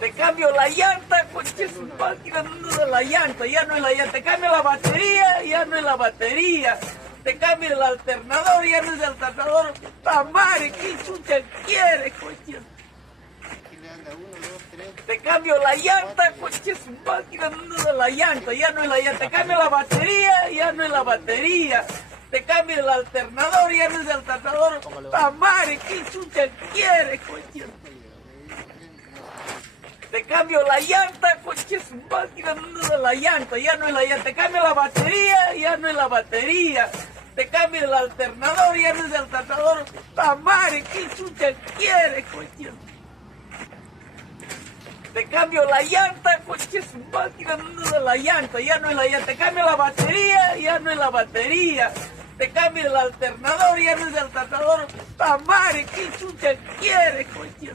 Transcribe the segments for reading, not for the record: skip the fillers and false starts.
Te cambio la llanta, coche, su máquina de la llanta, ya no es la llanta. Te cambio la batería, ya no es la batería. Te cambio el alternador, ya no es el alternador. Tamare, ¿qué chucha quiere, coche? Te cambio la llanta, coche, su máquina de la llanta, ya no es la llanta. Te cambio la batería, ya no es la batería. Te cambio el alternador, ya no es el alternador. Tamare, ¿qué chucha quiere, coche? Te cambio la llanta, coche, su máquina de la llanta, ya no es la llanta. Te cambio la batería, ya no es la batería. Te cambio el alternador, ya no es el alternador. Tamare, ¿qué chucha quiere, coche? Te cambio la llanta, coche, su máquina de la llanta, ya no es la llanta. Te cambio la batería, ya no es la batería. Te cambio el alternador, ya no es el alternador. Tamare, ¿qué chucha quiere, coche?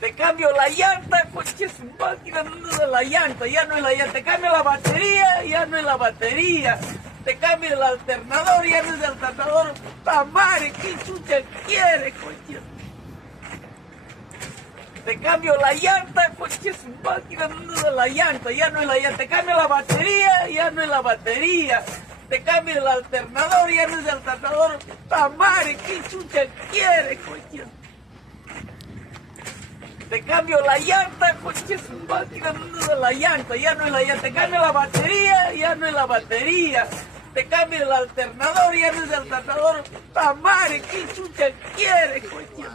Te cambio la llanta, coche, su máquina de la llanta, ya no es la llanta. Te cambio la batería, ya no es la batería. Te cambio el alternador, ya no es el alternador. Tamare, ¿qué chucha quiere, coche? Te cambio la llanta, coche, su máquina de la llanta, ya no es la llanta. Te cambio la batería, ya no es la batería. Te cambio el alternador, ya no es el alternador. Tamare, ¿qué chucha quiere, coche? Te cambio la llanta, coche, su máquina de la llanta, ya no es la llanta. Te cambio la batería, ya no es la batería. Te cambio el alternador, ya no es el alternador. Tamare, ¿qué chucha quiere, coche?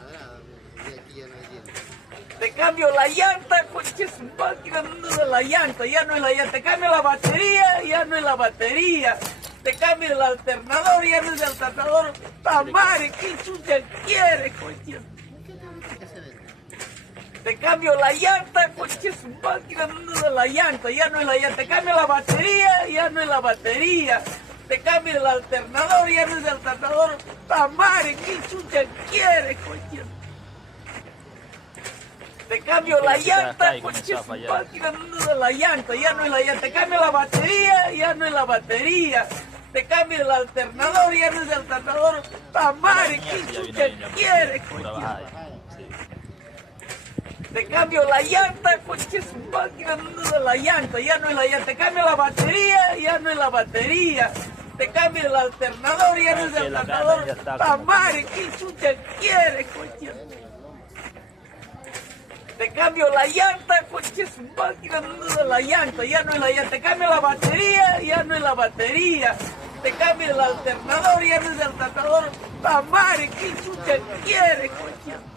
Te cambio la llanta, coche, su máquina de la llanta, ya no es la llanta. Te cambio la batería, ya no es la batería. Te cambio el alternador, ya no es el alternador. Tamare, ¿qué chucha quiere, coche? Te cambio la llanta, coche, su máquina de la llanta, ya no es la llanta. Te cambio la batería, ya no es la batería. Te cambio el alternador, ya no es el alternador. Tamare, ¿qué chucha quiere, coche? Te cambio la llanta, coche, su máquina de la llanta, ya no es la llanta. Te cambio la batería, ya no es la batería. Te cambio el alternador, ya no es el alternador. Tamare, ¿qué chucha quiere, coche? Te cambio la llanta, coche, su máquina de la llanta, ya no es la llanta. Te cambio la batería, ya no es la batería. Te cambio el alternador, ya no es el alternador. Tamare, ¿qué chucha quiere, coche? Te cambio la llanta, coche, su máquina de la llanta, ya no es la llanta. Te cambio la batería, ya no es la batería. Te cambio el alternador, ya no es el alternador. Tamare, ¿qué chucha quiere, coche?